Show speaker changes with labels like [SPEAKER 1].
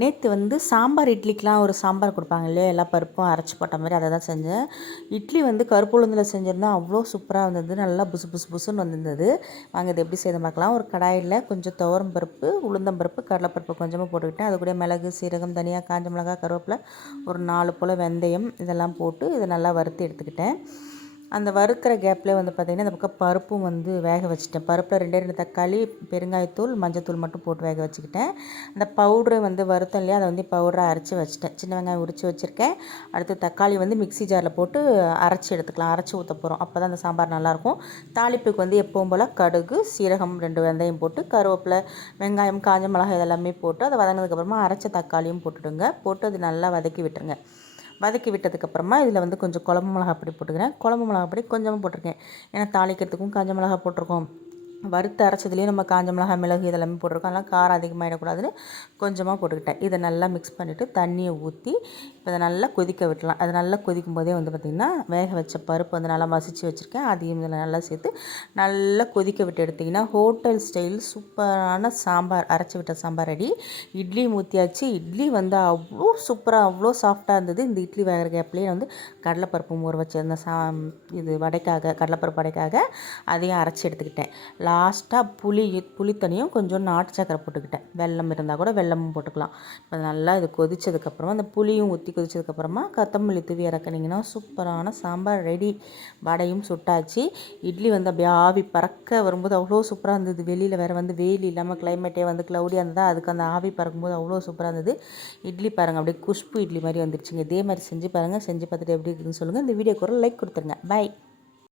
[SPEAKER 1] நேற்று வந்து சாம்பார் இட்லிக்கெலாம் ஒரு சாம்பார் கொடுப்பாங்க இல்லையா? எல்லா பருப்பும் அரைச்சி போட்ட மாதிரி அதை தான் செஞ்சேன். இட்லி வந்து கருப்பு உளுந்தில் செஞ்சிருந்தோம் அவ்வளோ சூப்பராக வந்தது. நல்லா புசு புசு புசுன்னு வந்திருந்தது. வாங்க இது எப்படி செய்து பார்க்கலாம். ஒரு கடாயில் கொஞ்சம் துவரம் பருப்பு உளுந்தம் பருப்பு கடலைப்பருப்பு கொஞ்சமாக போட்டுக்கிட்டேன். அது கூட மிளகு சீரகம் தனியாக காஞ்ச மிளகா கருவேப்பிலை ஒரு நாலு போல் வெந்தயம் இதெல்லாம் போட்டு இதை நல்லா வறுத்து எடுத்துக்கிட்டேன். அந்த வறுக்கிற கேப்லேயே வந்து பார்த்திங்கன்னா இந்த பக்கம் பருப்பும் வந்து வேக வச்சுட்டேன். பருப்பில் ரெண்டே ரெண்டு தக்காளி பெருங்காயத்தூள் மஞ்சத்தூள் மட்டும் போட்டு வேக வச்சுக்கிட்டேன். அந்த பவுட்ரு வந்து வருத்தம் இல்லையா? அதை வந்து பவுடரை அரைச்சி வச்சுட்டேன். சின்ன வெங்காயம் உரித்து வச்சுருக்கேன். அடுத்து தக்காளி வந்து மிக்ஸி ஜாரில் போட்டு அரைச்சி எடுத்துக்கலாம். அரைச்சி ஊற்ற போகிறோம் அப்போ தான் அந்த சாம்பார் நல்லாயிருக்கும். தாளிப்புக்கு வந்து எப்பவும் போல் கடுகு சீரகம் ரெண்டு வெந்தயம் போட்டு கருவேப்பிலை வெங்காயம் காஞ்ச மிளகாய் இதெல்லாமே போட்டு அதை வதங்கினதுக்கப்புறமா அரைச்ச தக்காளியும் போட்டுடுங்க. போட்டு அது நல்லா வதக்கி விட்டுருங்க. வதக்கி விட்டதுக்கப்புறமா இதில் வந்து கொஞ்சம் குழம்பு மிளகா பொடி போட்டுக்கிறேன். குழம்பு மிளகா பொடி கொஞ்சமாக போட்டிருக்கேன். ஏன்னா தாளிக்கிறதுக்கும் காஞ்ச மிளகா போட்டிருக்கோம். வறுத்து அரைச்சதுலேயே நம்ம காஞ்ச மிளகா மிளகு இதெல்லாமே போட்டிருக்கோம். அதெல்லாம் காரம் அதிகமாகிடக்கூடாதுன்னு கொஞ்சமாக போட்டுக்கிட்டேன். இதை நல்லா மிக்ஸ் பண்ணிவிட்டு தண்ணியை ஊற்றி இப்போ இதை நல்லா கொதிக்க விட்டலாம் அது நல்லா கொதிக்கும் போதே வந்து பார்த்திங்கன்னா வேக வச்ச பருப்பு வந்து நல்லா மசிச்சு வச்சுருக்கேன். அதையும் இதில் நல்லா சேர்த்து நல்லா கொதிக்க விட்டு எடுத்திங்கன்னா ஹோட்டல் ஸ்டைல் சூப்பரான சாம்பார் அரைச்சி விட்ட சாம்பார் ரெடி. இட்லி ஊற்றியாச்சு இட்லி வந்து அவ்வளோ சூப்பராக அவ்வளோ சாஃப்டாக இருந்தது. இந்த இட்லி வேகிற கேப்லேயே வந்து கடலைப்பருப்பு ஊற வச்சிருந்த சா இது வடைக்காக கடலைப்பருப்பு வடைக்காக அதையும் அரைச்சி எடுத்துக்கிட்டேன். லாஸ்ட்டாக புளி புளித்தனியும் கொஞ்சம் நாட்டு சக்கரை போட்டுக்கிட்டேன். வெல்லம் இருந்தால் கூட வெல்லமும் போட்டுக்கலாம். இப்போ நல்லா இது கொதித்ததுக்கப்புறமா அந்த புளியும் ஊற்றி கொதிச்சதுக்கப்புறமா கொத்தமல்லி தூவி இறக்குனீங்கன்னா சூப்பரான சாம்பார் ரெடி. வடையும் சுட்டாச்சு. இட்லி வந்து அப்படியே ஆவி பறக்க வரும்போது அவ்வளோ சூப்பராக இருந்தது. வெளியில் வேறு வந்து வெயில் இல்லாமல் கிளைமேட்டே வந்து க்ளவுடியாக இருந்ததா அதுக்கு அந்த ஆவி பறக்கும்போது அவ்வளோ சூப்பராக இருந்தது. இட்லி பாருங்கள் அப்படியே குஷ்பு இட்லி மாதிரி வந்துருச்சுங்க. இதே மாதிரி செஞ்சு பாருங்கள் செஞ்சு பார்த்துட்டு எப்படி இருக்குதுன்னு சொல்லுங்கள் இந்த வீடியோக்கு ஒரு லைக் கொடுத்துருங்க. பை